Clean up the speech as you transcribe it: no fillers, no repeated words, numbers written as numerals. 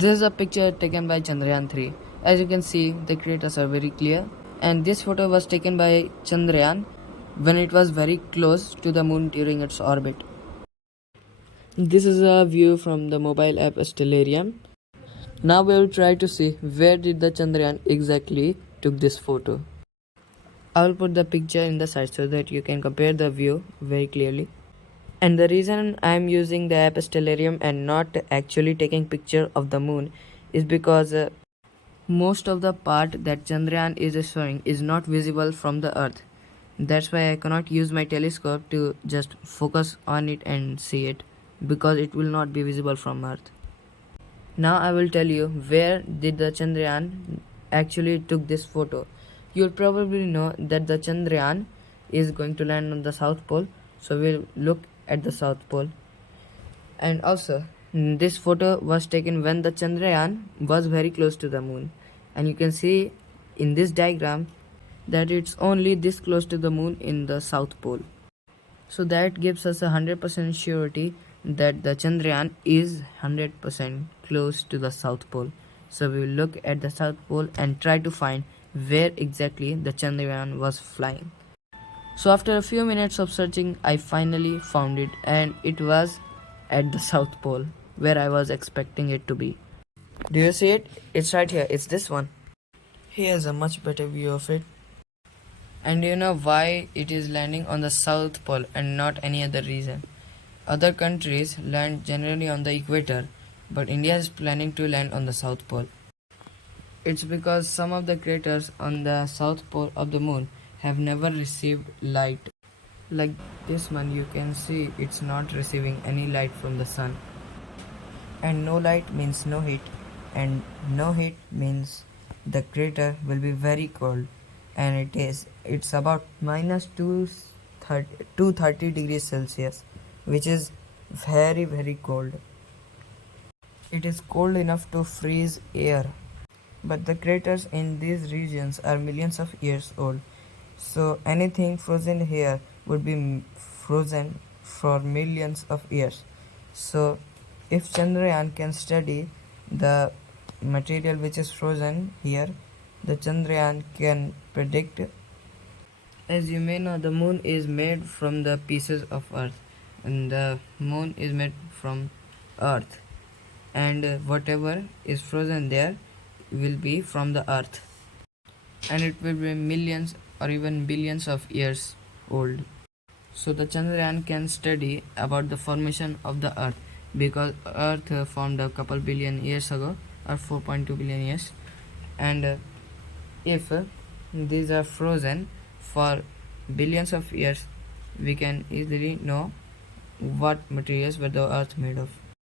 This is a picture taken by Chandrayan 3. As you can see, the craters are very clear. And this photo was taken by Chandrayan when it was very close to the moon during its orbit. This is a view from the mobile app Stellarium. Now we will try to see where did the Chandrayan exactly took this photo. I will put the picture in the side so that you can compare the view very clearly. And the reason I am using the app Stellarium and not actually taking picture of the moon is because most of the part that Chandrayaan is showing is not visible from the earth. That's why I cannot use my telescope to just focus on it and see it, because it will not be visible from earth. Now I will tell you where did the Chandrayaan actually took this photo. You'll probably know that the Chandrayaan is going to land on the South Pole, so we'll look at the South Pole. And also, this photo was taken when the Chandrayaan was very close to the moon. And you can see in this diagram that it's only this close to the moon in the South Pole. So that gives us 100% surety that the Chandrayaan is 100% close to the South Pole. So we will look at the South Pole and try to find where exactly the Chandrayaan was flying. So after a few minutes of searching, I finally found it, and it was at the South Pole where I was expecting it to be. Do you see it? It's right here. It's this one. Here's a much better view of it. And do you know why it is landing on the South Pole and not any other reason? Other countries land generally on the equator, but India is planning to land on the South Pole. It's because some of the craters on the South Pole of the moon have never received light. Like this one, you can see it's not receiving any light from the sun. And no light means no heat, and no heat means the crater will be very cold, and it's about minus 230 degrees Celsius, which is very cold. It is cold enough to freeze air, but the craters in these regions are millions of years old, so anything frozen here would be frozen for millions of years. So if Chandrayaan can study the material which is frozen here, the Chandrayaan can predict. As you may know, the moon is made from the pieces of earth, and the moon is made from earth, and whatever is frozen there will be from the earth, and it will be millions or even billions of years old. So the Chandrayaan can study about the formation of the earth, because earth formed a couple billion years ago, or 4.2 billion years, and if these are frozen for billions of years, we can easily know what materials were the earth made of.